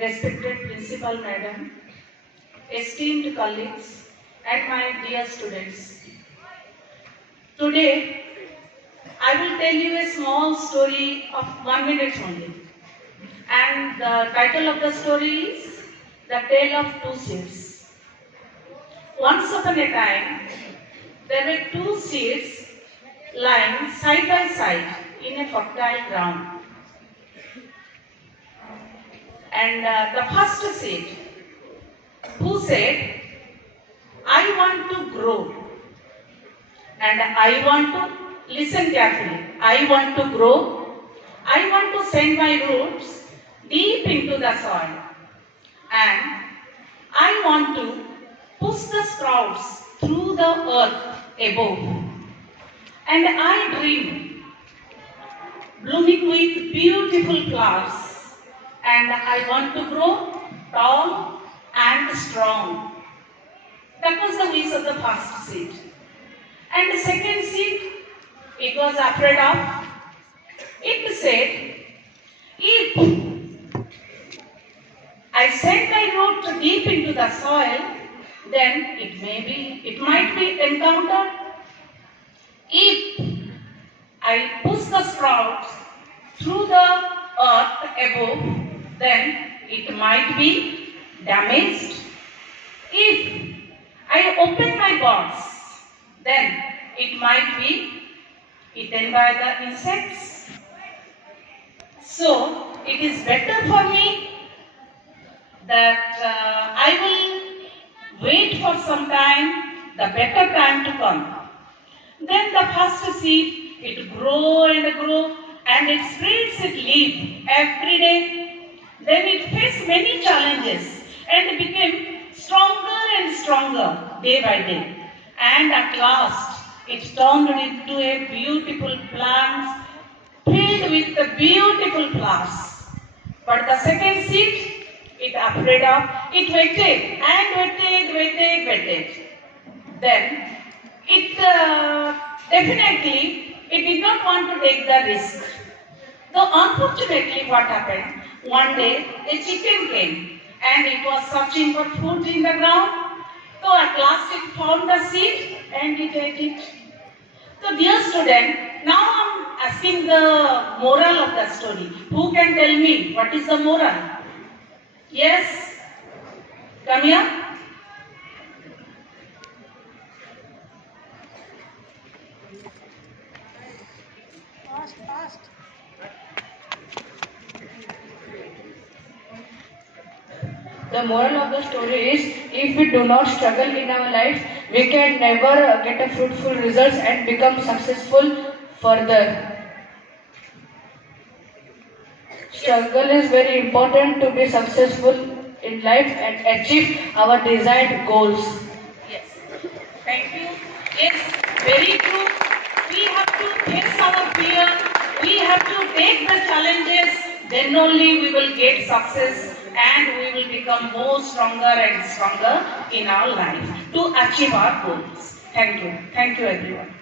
respected Principal Madam, esteemed colleagues, and my dear students. Today, I will tell you a small story of 1 minute only. And the title of the story is The Tale of Two Seeds. Once upon a time, there were two seeds lying side by side in a fertile ground. And the first seed, who said, I want to grow and I want to listen carefully. I want to grow. I want to send my roots deep into the soil. And I want to push the sprouts through the earth above. And I dream blooming with beautiful flowers. And I want to grow tall and strong. That was the wish of the first seed. And the second seed, it was afraid of. It said, if I send my root deep into the soil, then it might be encountered. If I push the sprouts through the earth above, then it might be damaged. If I open my buds, then it might be eaten by the insects. So, it is better for me that I will wait for some time, the better time to come. Then the first seed, it grow and grow, and it spreads its leaf every day. Then it faced many challenges and became stronger and stronger day by day. And at last, it turned into a beautiful plant filled with the beautiful flowers. But the second seed, it afraid of, it waited and waited. Then it definitely, it did not want to take the risk. Though unfortunately what happened, one day a chicken came and it was searching for food in the ground. So at last it found the seed and it ate it. So dear student, now I am asking the moral of the story. Who can tell me what is the moral? Yes? Come here. Fast. The moral of the story is, if we do not struggle in our life, we can never get a fruitful results and become successful further. Struggle is very important to be successful in life and achieve our desired goals. Yes. Thank you. Yes, very true. We have to face our fear. We have to take the challenges. Then only we will get success and we will become more stronger and stronger in our life to achieve our goals. Thank you. Thank you everyone.